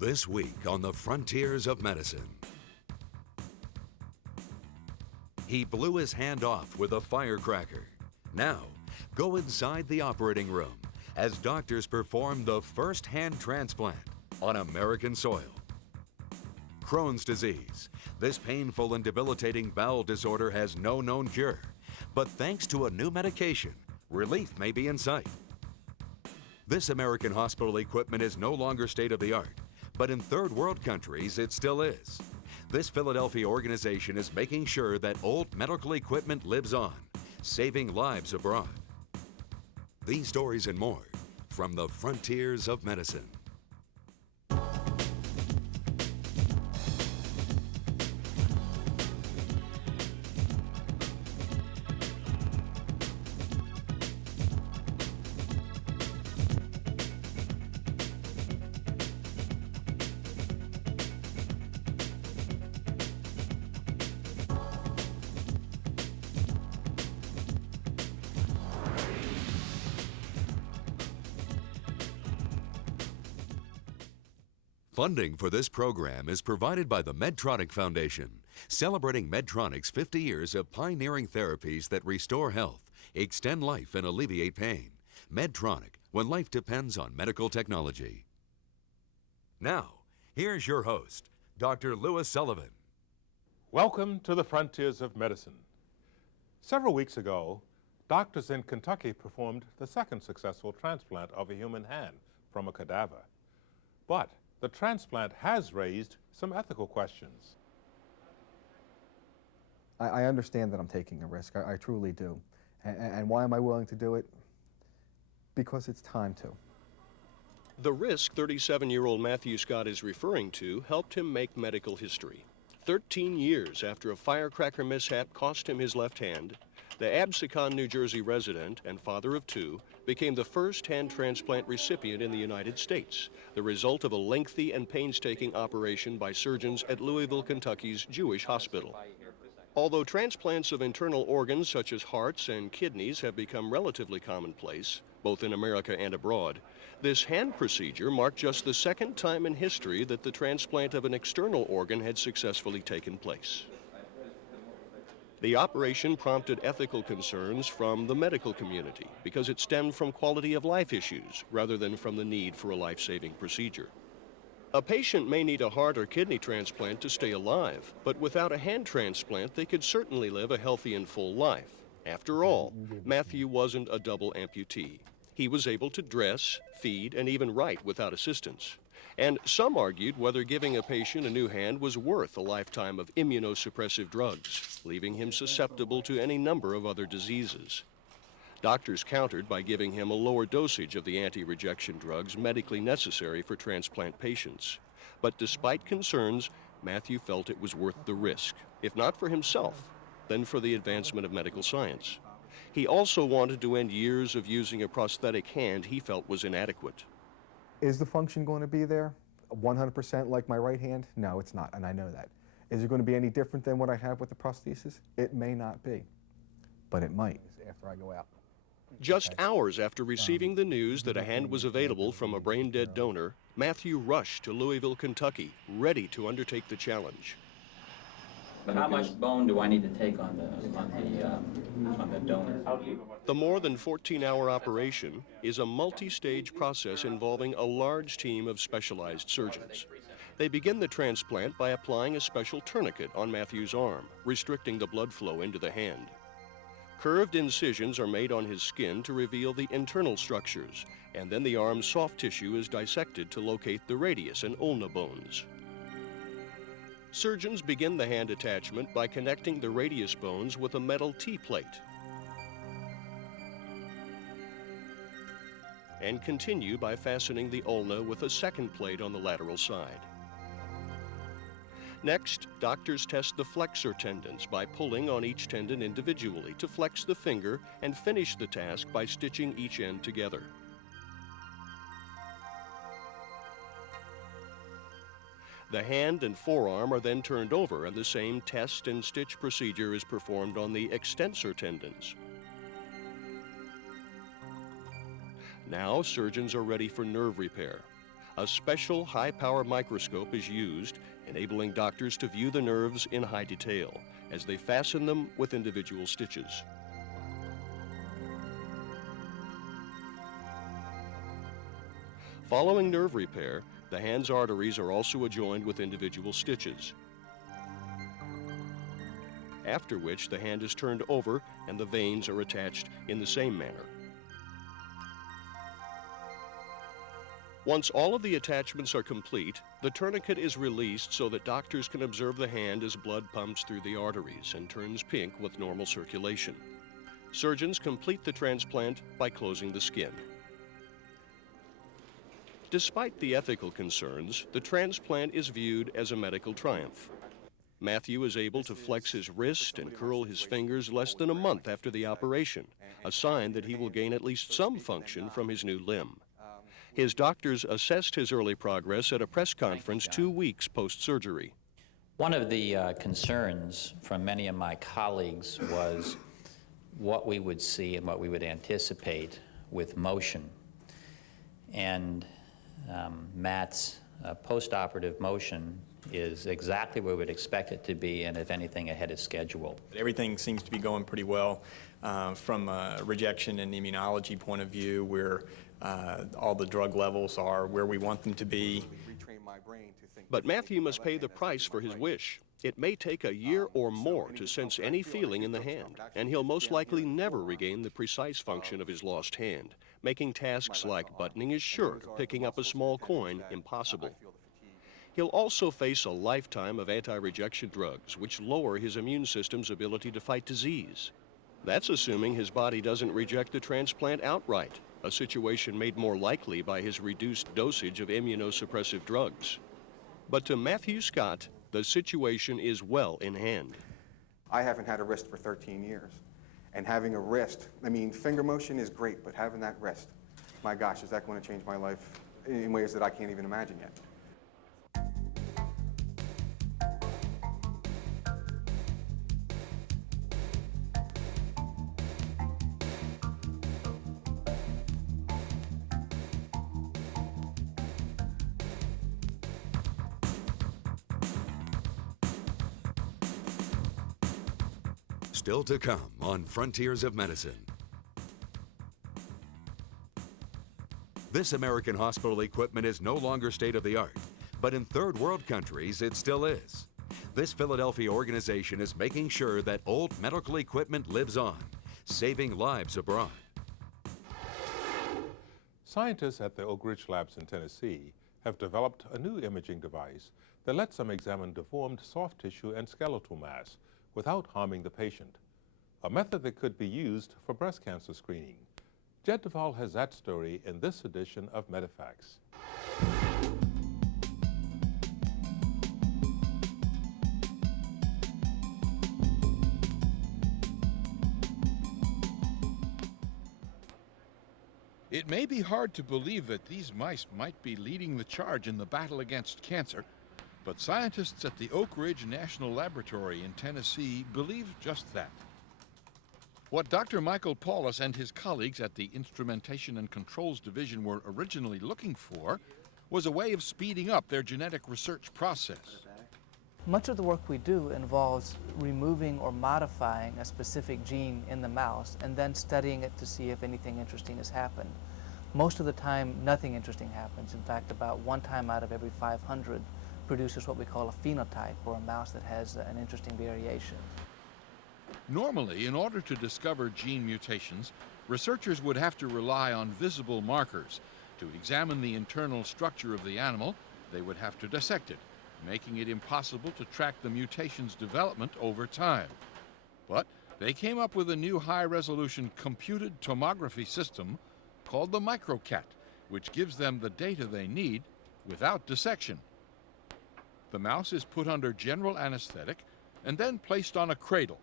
This week on the Frontiers of Medicine. He blew his hand off with a firecracker. Now, go inside the operating room as doctors perform the first hand transplant on American soil. Crohn's disease. This painful and debilitating bowel disorder has no known cure. But thanks to a new medication, relief may be in sight. This American hospital equipment is no longer state-of-the-art, but in third world countries it still is. This Philadelphia organization is making sure that old medical equipment lives on, saving lives abroad. These stories and more from the Frontiers of Medicine. Funding for this program is provided by the Medtronic Foundation, celebrating Medtronic's 50 years of pioneering therapies that restore health, extend life, and alleviate pain. Medtronic, when life depends on medical technology. Now, here's your host, Dr. Louis Sullivan. Welcome to the Frontiers of Medicine. Several weeks ago, doctors in Kentucky performed the second successful transplant of a human hand from a cadaver. But the transplant has raised some ethical questions. I understand that I'm taking a risk. I truly do. And why am I willing to do it? Because it's time to. The risk 37-year-old Matthew Scott is referring to helped him make medical history. 13 years after a firecracker mishap cost him his left hand, the Absecon, New Jersey resident and father of two became the first hand transplant recipient in the United States, the result of a lengthy and painstaking operation by surgeons at Louisville, Kentucky's Jewish Hospital. Although transplants of internal organs such as hearts and kidneys have become relatively commonplace, both in America and abroad, this hand procedure marked just the second time in history that the transplant of an external organ had successfully taken place. The operation prompted ethical concerns from the medical community because it stemmed from quality of life issues rather than from the need for a life-saving procedure. A patient may need a heart or kidney transplant to stay alive, but without a hand transplant, they could certainly live a healthy and full life. After all, Matthew wasn't a double amputee. He was able to dress, feed, and even write without assistance. And some argued whether giving a patient a new hand was worth a lifetime of immunosuppressive drugs, leaving him susceptible to any number of other diseases. Doctors countered by giving him a lower dosage of the anti-rejection drugs medically necessary for transplant patients. But despite concerns, Matthew felt it was worth the risk, if not for himself, then for the advancement of medical science. He also wanted to end years of using a prosthetic hand he felt was inadequate. Is the function going to be there 100% like my right hand? No, it's not, and I know that. Is it going to be any different than what I have with the prosthesis? It may not be, but it might after I go out. Just hours after receiving the news that a hand was available from a brain-dead donor, Matthew rushed to Louisville, Kentucky, ready to undertake the challenge. But how much bone do I need to take on the donor? The more than 14-hour operation is a multi-stage process involving a large team of specialized surgeons. They begin the transplant by applying a special tourniquet on Matthew's arm, restricting the blood flow into the hand. Curved incisions are made on his skin to reveal the internal structures, and then the arm's soft tissue is dissected to locate the radius and ulna bones. Surgeons begin the hand attachment by connecting the radius bones with a metal T-plate and continue by fastening the ulna with a second plate on the lateral side. Next, doctors test the flexor tendons by pulling on each tendon individually to flex the finger and finish the task by stitching each end together. The hand and forearm are then turned over and the same test and stitch procedure is performed on the extensor tendons. Now surgeons are ready for nerve repair. A special high-power microscope is used, enabling doctors to view the nerves in high detail as they fasten them with individual stitches. Following nerve repair, the hand's arteries are also adjoined with individual stitches, after which the hand is turned over and the veins are attached in the same manner. Once all of the attachments are complete, the tourniquet is released so that doctors can observe the hand as blood pumps through the arteries and turns pink with normal circulation. Surgeons complete the transplant by closing the skin. Despite the ethical concerns, the transplant is viewed as a medical triumph. Matthew is able to flex his wrist and curl his fingers less than a month after the operation, a sign that he will gain at least some function from his new limb. His doctors assessed his early progress at a press conference 2 weeks post-surgery. One of the concerns from many of my colleagues was what we would see and what we would anticipate with motion. And Matt's post-operative motion is exactly where we would expect it to be, and if anything, ahead of schedule. Everything seems to be going pretty well from a rejection and immunology point of view, where all the drug levels are where we want them to be. But Matthew must pay the price for his wish. It may take a year or more to sense any feeling in the hand, and he'll most likely never regain the precise function of his lost hand, making tasks like buttoning his shirt or picking up a small coin impossible. He'll also face a lifetime of anti-rejection drugs, which lower his immune system's ability to fight disease. That's assuming his body doesn't reject the transplant outright, a situation made more likely by his reduced dosage of immunosuppressive drugs. But to Matthew Scott, the situation is well in hand. I haven't had a wrist for 13 years. And having a wrist, I mean, finger motion is great, but having that wrist, my gosh, is that going to change my life in ways that I can't even imagine yet? Still to come on Frontiers of Medicine. This American hospital equipment is no longer state-of-the-art, but in third world countries it still is. This Philadelphia organization is making sure that old medical equipment lives on, saving lives abroad. Scientists at the Oak Ridge Labs in Tennessee have developed a new imaging device that lets them examine deformed soft tissue and skeletal mass without harming the patient, a method that could be used for breast cancer screening. Jed Duvall has that story in this edition of Medifacts. It may be hard to believe that these mice might be leading the charge in the battle against cancer, but scientists at the Oak Ridge National Laboratory in Tennessee believe just that. What Dr. Michael Paulus and his colleagues at the Instrumentation and Controls Division were originally looking for was a way of speeding up their genetic research process. Much of the work we do involves removing or modifying a specific gene in the mouse and then studying it to see if anything interesting has happened. Most of the time, nothing interesting happens. In fact, about 1 time out of every 500 produces what we call a phenotype, or a mouse that has an interesting variation. Normally, in order to discover gene mutations, researchers would have to rely on visible markers. To examine the internal structure of the animal, they would have to dissect it, making it impossible to track the mutation's development over time. But they came up with a new high-resolution computed tomography system called the MicroCat, which gives them the data they need without dissection. The mouse is put under general anesthetic and then placed on a cradle.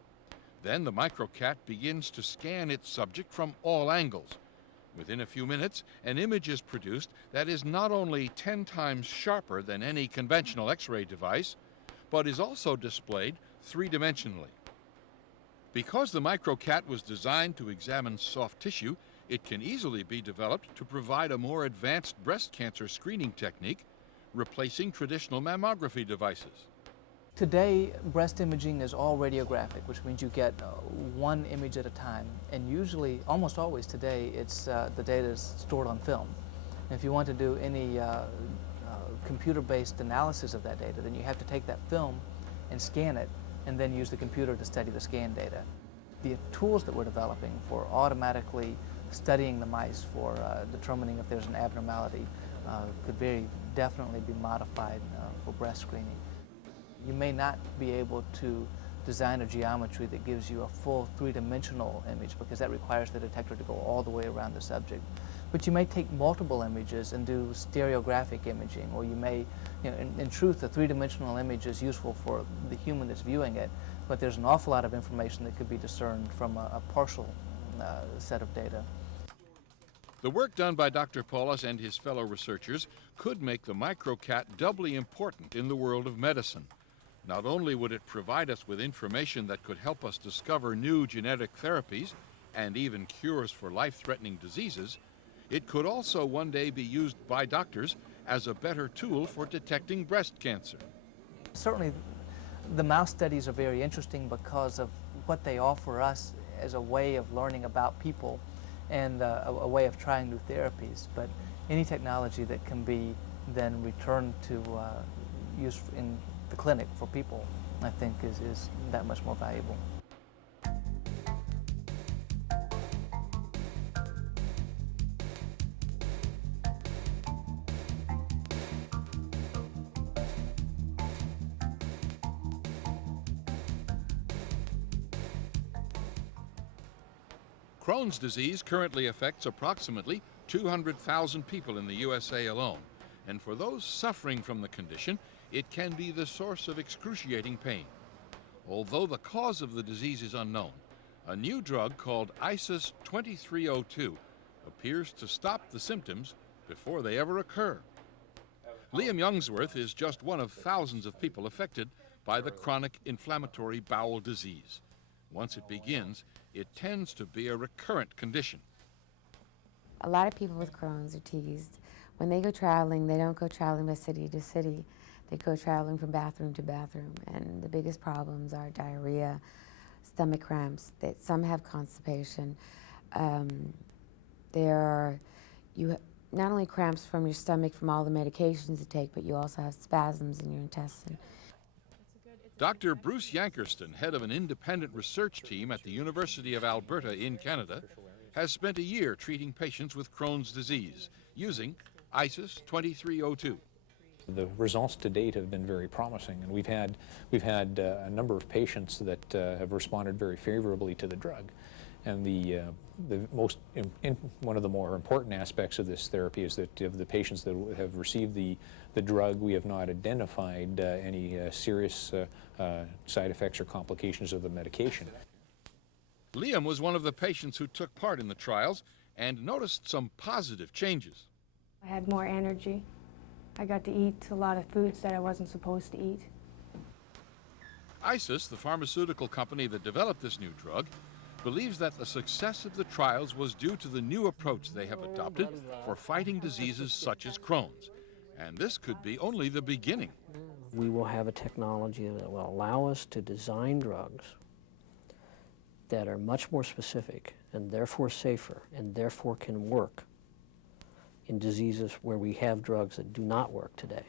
Then the MicroCat begins to scan its subject from all angles. Within a few minutes, an image is produced that is not only 10 times sharper than any conventional X-ray device, but is also displayed three-dimensionally. Because the MicroCat was designed to examine soft tissue, it can easily be developed to provide a more advanced breast cancer screening technique, replacing traditional mammography devices. Today, breast imaging is all radiographic, which means you get one image at a time. And usually, almost always today, it's the data is stored on film. And if you want to do any computer-based analysis of that data, then you have to take that film and scan it, and then use the computer to study the scan data. The tools that we're developing for automatically studying the mice for determining if there's an abnormality could very definitely be modified for breast screening. You may not be able to design a geometry that gives you a full three-dimensional image because that requires the detector to go all the way around the subject. But you may take multiple images and do stereographic imaging, or you may, in truth, a three-dimensional image is useful for the human that's viewing it, but there's an awful lot of information that could be discerned from a partial set of data. The work done by Dr. Paulus and his fellow researchers could make the microcat doubly important in the world of medicine. Not only would it provide us with information that could help us discover new genetic therapies and even cures for life-threatening diseases, it could also one day be used by doctors as a better tool for detecting breast cancer. Certainly, the mouse studies are very interesting because of what they offer us as a way of learning about people and a way of trying new therapies. But any technology that can be then returned to use in the clinic for people, I think is that much more valuable. Crohn's disease currently affects approximately 200,000 people in the USA alone, and for those suffering from the condition, it can be the source of excruciating pain. Although the cause of the disease is unknown, a new drug called ISIS 2302 appears to stop the symptoms before they ever occur. Liam Youngsworth is just one of thousands of people affected by the chronic inflammatory bowel disease. Once it begins, it tends to be a recurrent condition. A lot of people with Crohn's are teased. When they go traveling, they don't go traveling by city to city. They go traveling from bathroom to bathroom, and the biggest problems are diarrhea, stomach cramps. Some have constipation. There are not only cramps from your stomach from all the medications you take, but you also have spasms in your intestine. Dr. Bruce Yankerston, head of an independent research team at the University of Alberta in Canada, has spent a year treating patients with Crohn's disease using ISIS 2302. The results to date have been very promising, and we've had a number of patients that have responded very favorably to the drug. And one of the more important aspects of this therapy is that of the patients that have received the drug, we have not identified any serious side effects or complications of the medication. Liam was one of the patients who took part in the trials and noticed some positive changes. I had more energy. I got to eat a lot of foods that I wasn't supposed to eat. ISIS, the pharmaceutical company that developed this new drug, believes that the success of the trials was due to the new approach they have adopted for fighting diseases such as Crohn's. And this could be only the beginning. We will have a technology that will allow us to design drugs that are much more specific and therefore safer and therefore can work in diseases where we have drugs that do not work today.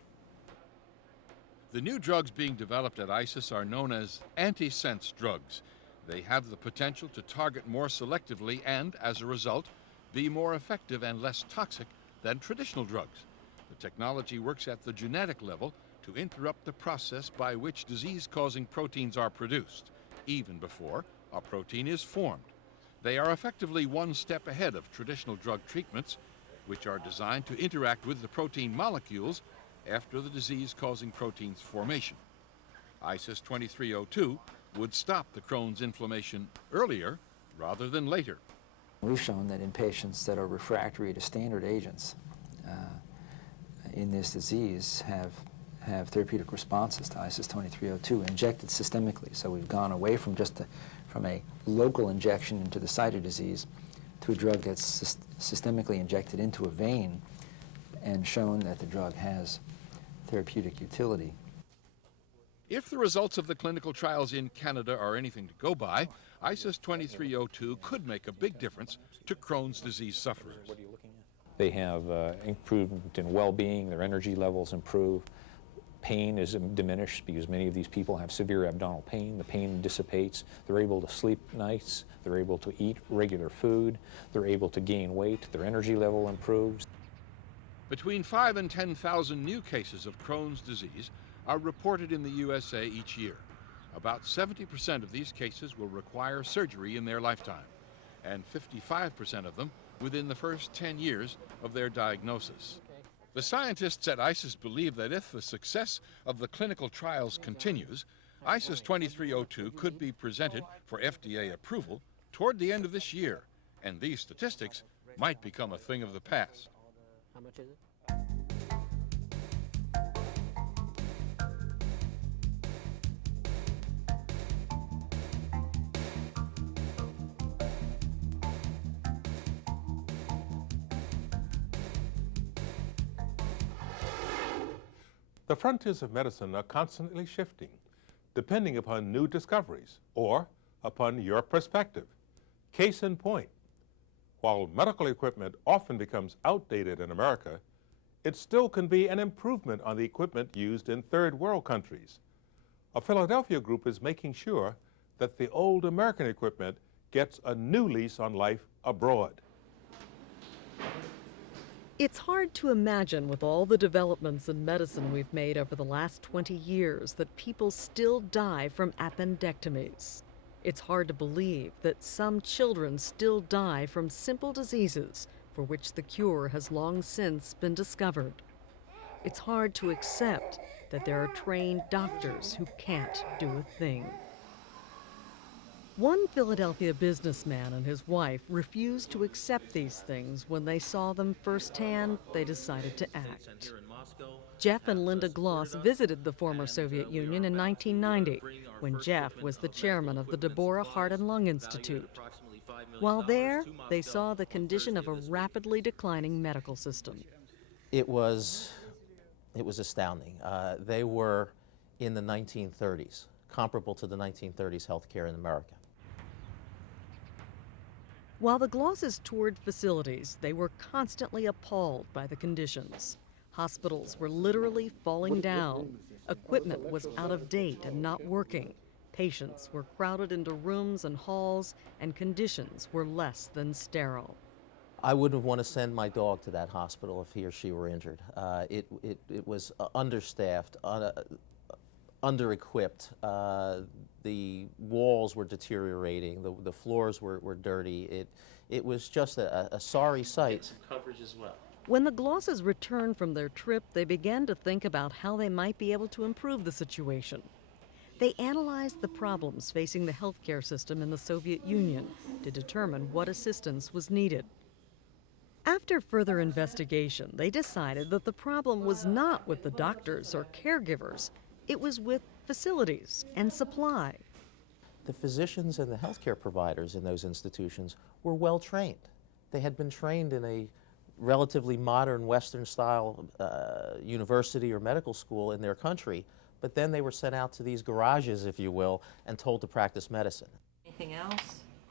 The new drugs being developed at ISIS are known as antisense drugs. They have the potential to target more selectively and, as a result, be more effective and less toxic than traditional drugs. The technology works at the genetic level to interrupt the process by which disease-causing proteins are produced, even before a protein is formed. They are effectively one step ahead of traditional drug treatments, which are designed to interact with the protein molecules after the disease-causing protein's formation. ISIS 2302 would stop the Crohn's inflammation earlier rather than later. We've shown that in patients that are refractory to standard agents in this disease have therapeutic responses to ISIS 2302 injected systemically. So we've gone away from from a local injection into the site of disease to a drug that's systemically injected into a vein and shown that the drug has therapeutic utility. If the results of the clinical trials in Canada are anything to go by, ISIS 2302 could make a big difference to Crohn's disease sufferers. They have improvement in well-being, their energy levels improve, pain is diminished because many of these people have severe abdominal pain. The pain dissipates, they're able to sleep nights, they're able to eat regular food, they're able to gain weight, their energy level improves. Between 5,000 and 10,000 new cases of Crohn's disease are reported in the USA each year. About 70% of these cases will require surgery in their lifetime, and 55% of them within the first 10 years of their diagnosis. The scientists at ISIS believe that if the success of the clinical trials continues, ISIS 2302 could be presented for FDA approval toward the end of this year, and these statistics might become a thing of the past. How much is it? The frontiers of medicine are constantly shifting, depending upon new discoveries or upon your perspective. Case in point, while medical equipment often becomes outdated in America, it still can be an improvement on the equipment used in third world countries. A Philadelphia group is making sure that the old American equipment gets a new lease on life abroad. It's hard to imagine, with all the developments in medicine we've made over the last 20 years, that people still die from appendectomies. It's hard to believe that some children still die from simple diseases for which the cure has long since been discovered. It's hard to accept that there are trained doctors who can't do a thing. One Philadelphia businessman and his wife refused to accept these things. When they saw them firsthand, they decided to act. Jeff and Linda Gloss visited the former Soviet Union in 1990, when Jeff was the chairman of the Deborah Heart and Lung Institute. While there, they saw the condition of a rapidly declining medical system. It was astounding. They were in the 1930s, comparable to the 1930s healthcare in America. While the Glosses toured facilities, they were constantly appalled by the conditions. Hospitals were literally falling down. Equipment was out of date and not working. Patients were crowded into rooms and halls, and conditions were less than sterile. I wouldn't want to send my dog to that hospital if he or she were injured. It was understaffed, under-equipped. The walls were deteriorating. The floors were dirty. It was just a sorry sight. Coverage as well. When the Glosses returned from their trip, they began to think about how they might be able to improve the situation. They analyzed the problems facing the healthcare system in the Soviet Union to determine what assistance was needed. After further investigation, they decided that the problem was not with the doctors or caregivers. It was with facilities and supply. The physicians and the healthcare providers in those institutions were well trained. They had been trained in a relatively modern Western-style university or medical school in their country, but then they were sent out to these garages, if you will, and told to practice medicine. Anything else?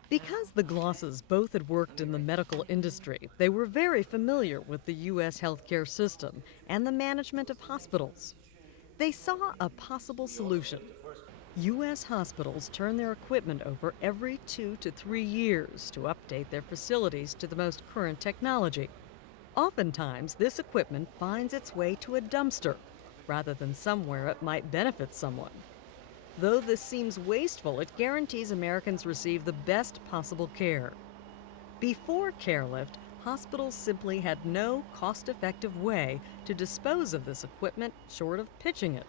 Because the Glosses both had worked in the medical industry, they were very familiar with the U.S. healthcare system and the management of hospitals. They saw a possible solution. U.S. hospitals turn their equipment over every 2 to 3 years to update their facilities to the most current technology. Oftentimes, this equipment finds its way to a dumpster, rather than somewhere it might benefit someone. Though this seems wasteful, it guarantees Americans receive the best possible care. Before CareLift, hospitals simply had no cost-effective way to dispose of this equipment short of pitching it.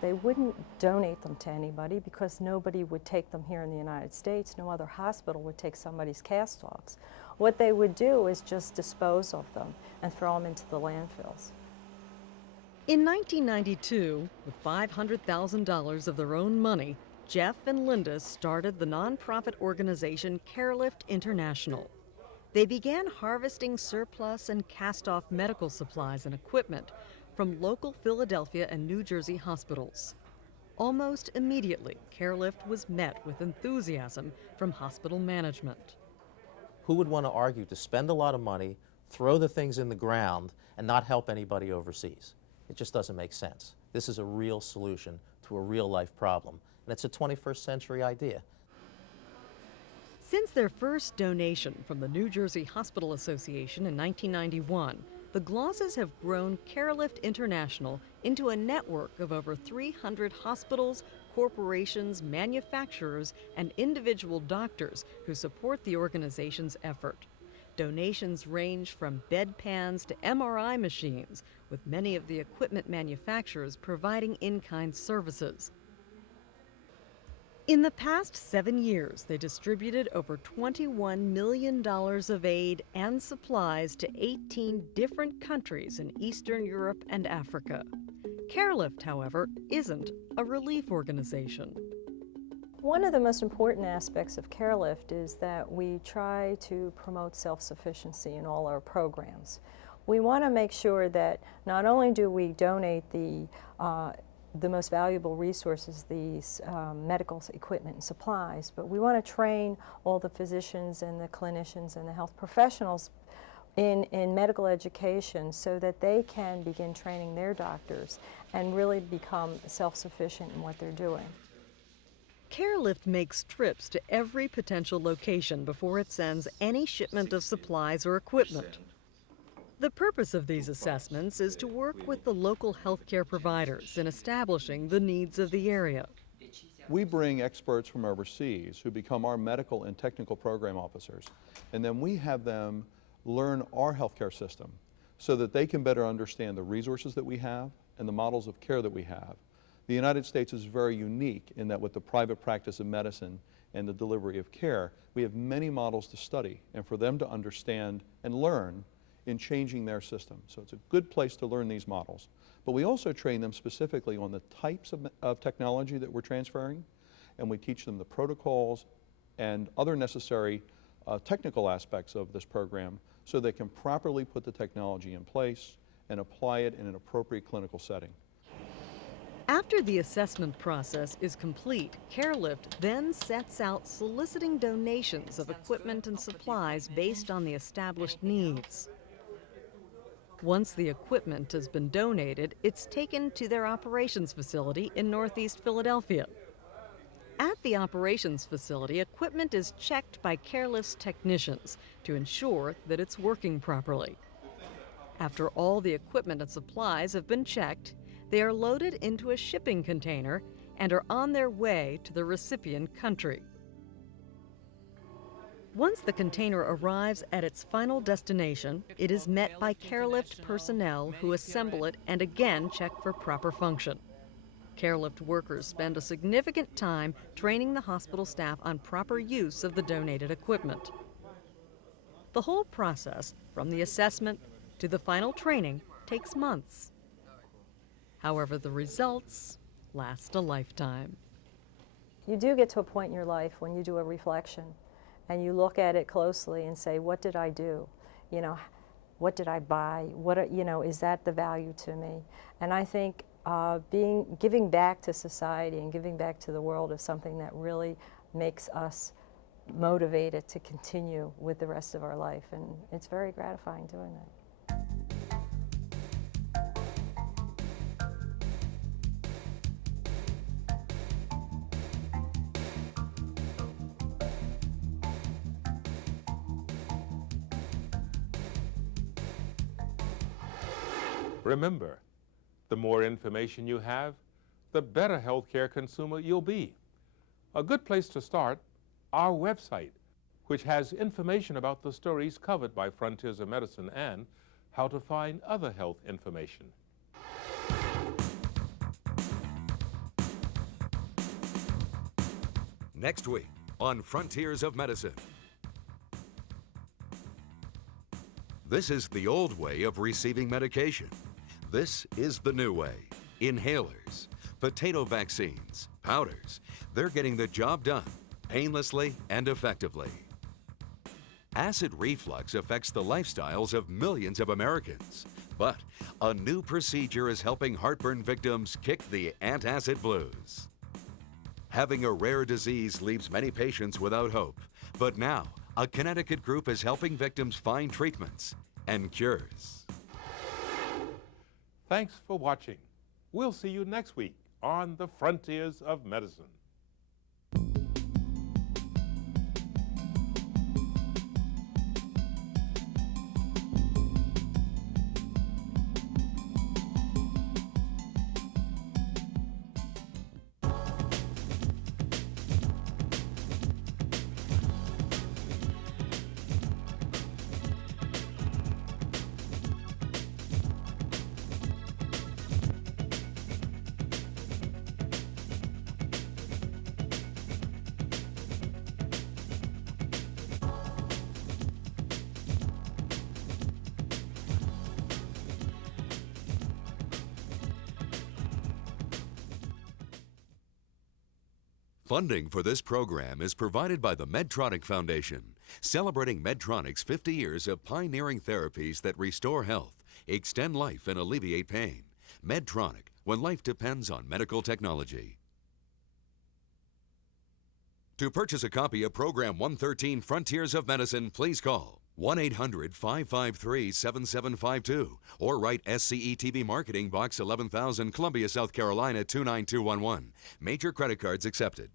They wouldn't donate them to anybody because nobody would take them here in the United States. No other hospital would take somebody's cast-offs. What they would do is just dispose of them and throw them into the landfills. In 1992, with $500,000 of their own money, Jeff and Linda started the nonprofit organization CareLift International. they began harvesting surplus and cast-off medical supplies and equipment from local Philadelphia and New Jersey hospitals. Almost immediately, CareLift was met with enthusiasm from hospital management. Who would want to argue to spend a lot of money, throw the things in the ground, and not help anybody overseas? It just doesn't make sense. This is a real solution to a real-life problem, and it's a 21st century idea. Since their first donation from the New Jersey Hospital Association in 1991, the Glosses have grown CareLift International into a network of over 300 hospitals, corporations, manufacturers, and individual doctors who support the organization's effort. Donations range from bedpans to MRI machines, with many of the equipment manufacturers providing in-kind services. In the past 7 years, they distributed over $21 million of aid and supplies to 18 different countries in Eastern Europe and Africa. CareLift, however, isn't a relief organization. One of the most important aspects of CareLift is that we try to promote self-sufficiency in all our programs. We want to make sure that not only do we donate the most valuable resources, these medical equipment and supplies, but we want to train all the physicians and the clinicians and the health professionals in medical education so that they can begin training their doctors and really become self-sufficient in what they're doing. CareLift makes trips to every potential location before it sends any shipment of supplies or equipment. The purpose of these assessments is to work with the local healthcare providers in establishing the needs of the area. We bring experts from overseas who become our medical and technical program officers, and then we have them learn our healthcare system so that they can better understand the resources that we have and the models of care that we have. The United States is very unique in that with the private practice of medicine and the delivery of care, we have many models to study and for them to understand and learn in changing their system. So it's a good place to learn these models. But we also train them specifically on the types of technology that we're transferring, and we teach them the protocols and other necessary technical aspects of this program so they can properly put the technology in place and apply it in an appropriate clinical setting. After the assessment process is complete, CareLift then sets out soliciting donations of equipment and supplies based on the established needs. Once the equipment has been donated, it's taken to their operations facility in Northeast Philadelphia. At the operations facility, equipment is checked by CareLift's technicians to ensure that it's working properly. After all the equipment and supplies have been checked, they are loaded into a shipping container and are on their way to the recipient country. Once the container arrives at its final destination, it is met by CareLift personnel who assemble it and again check for proper function. CareLift workers spend a significant time training the hospital staff on proper use of the donated equipment. The whole process, from the assessment to the final training, takes months. However, the results last a lifetime. You do get to a point in your life when you do a reflection and you look at it closely and say, what did I do? You know, what did I buy? What, you know, is that the value to me? And I think giving back to society and giving back to the world is something that really makes us motivated to continue with the rest of our life, and it's very gratifying doing that. Remember, the more information you have, the better healthcare consumer you'll be. A good place to start, our website, which has information about the stories covered by Frontiers of Medicine and how to find other health information. Next week on Frontiers of Medicine. This is the old way of receiving medication. This is the new way. Inhalers, potato vaccines, powders. They're getting the job done painlessly and effectively. Acid reflux affects the lifestyles of millions of Americans. But a new procedure is helping heartburn victims kick the antacid blues. Having a rare disease leaves many patients without hope. But now, a Connecticut group is helping victims find treatments and cures. Thanks for watching. We'll see you next week on The Frontiers of Medicine. Funding for this program is provided by the Medtronic Foundation, celebrating Medtronic's 50 years of pioneering therapies that restore health, extend life, and alleviate pain. Medtronic, when life depends on medical technology. To purchase a copy of Program 113 Frontiers of Medicine, please call 1-800-553-7752 or write SCE TV Marketing, Box 11,000, Columbia, South Carolina 29211. Major credit cards accepted.